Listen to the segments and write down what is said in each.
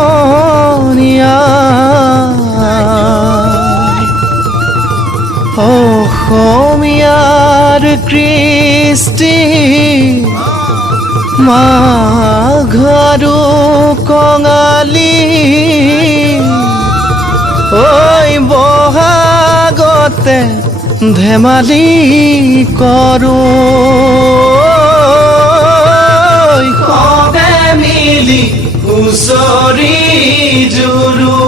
সমনীয়া অসমীয়াৰ কৃষ্টি মাঘৰো কঙালী ঐ বহাগতে ধেমালি কৰোঁ সবে মিলি হুঁচৰি জুৰো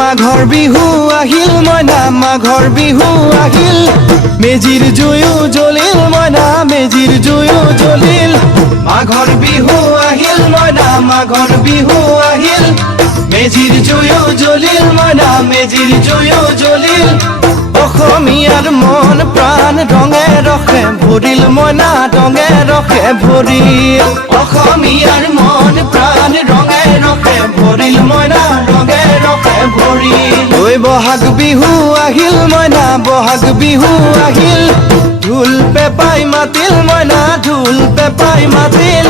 মাঘৰ বিহু আহিল মইনা মাঘৰ বিহু আহিল মেজিৰ জুয়ো জ্বলিল মইনা মেজিৰ জুয়ো জ্বলিল মাঘৰ বিহু আহিল মইনা মাঘৰ বিহু আহিল মেজিৰ জুয়ো জ্বলিল মইনা মেজিৰ জুয়ো জ্বলিল অসমীয়াৰ মন প্ৰাণ ৰঙে ৰসে ভৰিল মইনা ৰঙে ৰসে ভৰিল অসমীয়াৰ মন প্ৰাণ ৰঙে ৰসে ভৰিল মইনা ৰঙে ৰসে ভৰিল ঐ বহাগ বিহু আহিল মইনা বহাগ বিহু আহিল ঢোল পেপাই মাতিল মইনা ঢোল পেপাই মাতিল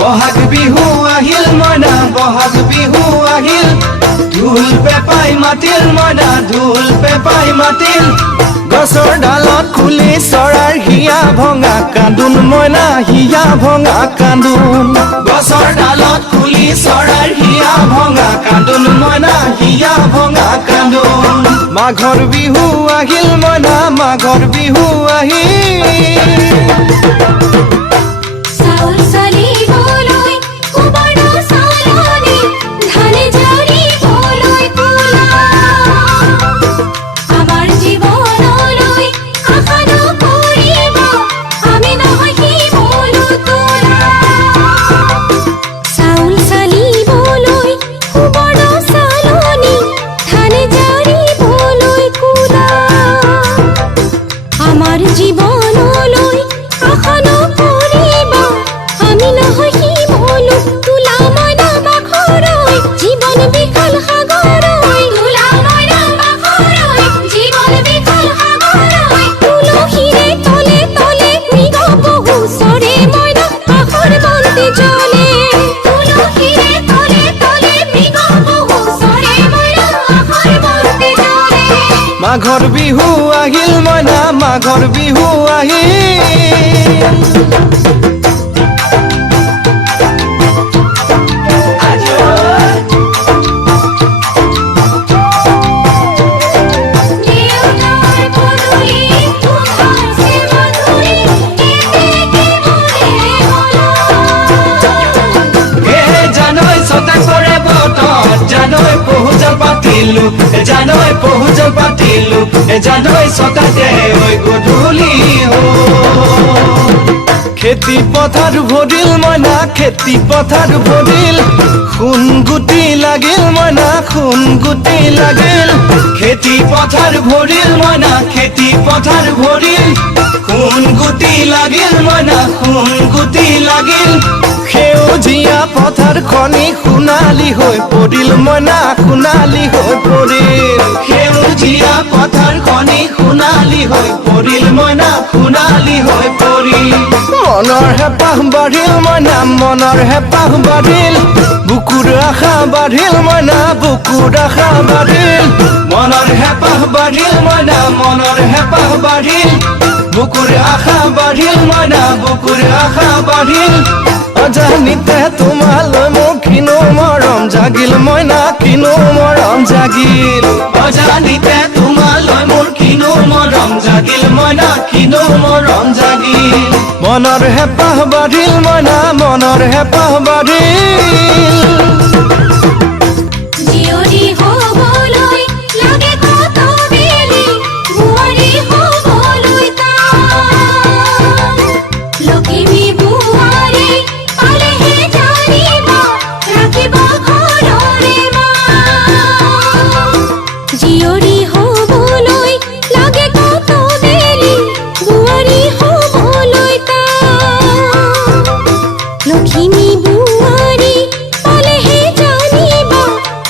বহাগ বিহু আহিল মইনা বহাগ বিহু আহিল ঢোল পেপাই মাতিল মইনা ঢোল পেপাই মাতিল গছৰ ডালত খুলি চৰাৰ হিয়া ভঙা কান্দোন মইনা হিয়া ভঙা কান্দোন গছৰ ডালত খুলি চৰাৰ হিয়া ভঙা কান্দোন মইনা হিয়া ভঙা কান্দোন মাঘৰ বিহু আহিল মইনা মাঘৰ বিহু আহিল মাঘৰ বিহু আহিল মইনা মাঘৰ বিহু আহিল জানৈ পহুজল পাতিলো জানৈ ছটাতে ঐ গধূলি খেতি পথাৰ ভৰিল মইনা খেতি পথাৰ ভৰিল খুন গুটি লাগিল মইনা খুন গুটি লাগিল খেতি পথাৰ ভৰিল মইনা খেতি পথাৰ ভৰিল খুন গুটি লাগিল মইনা খুন গুটি লাগিল সেউজীয়া পথাৰ খনি সোণালী হৈ পৰিল মইনা সোণালী হৈ পৰিল সেউজীয়া পথাৰ খনি সোণালী হৈ পৰিল মইনা সোণালী হৈ পৰিল মনৰ হেঁপাহ বাঢ়িল মইনা মনৰ হেঁপাহ বাঢ়িল বুকুৰ আশা বাঢ়িল মইনা বুকুৰ আশা বাঢ়িল মনৰ হেঁপাহ বাঢ়িল মইনা মনৰ হেঁপাহ বাঢ়িল বুকুৰ আশা বাঢ়িল মইনা বুকুৰ আশা বাঢ়িল অজানিতে তোমালৈ মুখিন কিনো মৰম জাগিল মইনা কিনো মৰম জাগিল অজানিতে তোমালৈ মোৰ কিনো মৰম জাগিল মইনা কিনো মৰম জাগিল মনৰ হেঁপাহ বাঢ়িল মইনা মনৰ হেঁপাহ বাঢ়িল জিয়ৰী হ'বলৈ লাগে কত বেলি বোৱাৰী হ'বলৈ টান লখিমী বোৱাৰী পালেহে জানিব ৰাখিব ঘৰৰে মান জিয়ৰী হ'বলৈ লাগে কত বেলি বোৱাৰী হ'বলৈ টান লখিমী বোৱাৰী পালেহে জানিব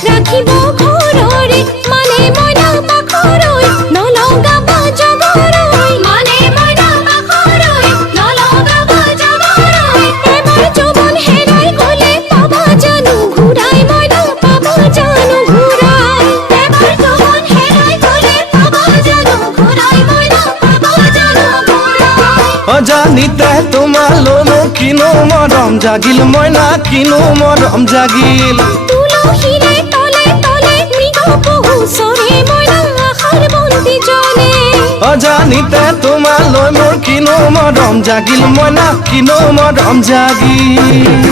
ৰাখিব ঘৰৰে মানে মইনা পাখৰৈ নলগাব জগৰৈ মানে মইনা পাখৰৈ নলগাব জগৰৈ এবাৰ যৌৱন হেৰাই গ'লে পাবা জানো ঘূৰাই মইনা পাবা জানো ঘূৰাই এবাৰ যৌৱন হেৰাই গ'লে পাবা জানো ঘূৰাই মইনা পাবা জানো ঘূৰাই অজানিতে তোমালৈ মোৰ কিনো মৰম জাগিল মইনা কিনো মৰম জাগিল তুলসীৰে তলে তলে মৃগ পহু চৰে মইনা আশাৰ বন্তি জ্বলে অজানিতে তোমালৈ মোৰ কিনো মৰম জাগিল মইনা কিনো মৰম জাগিল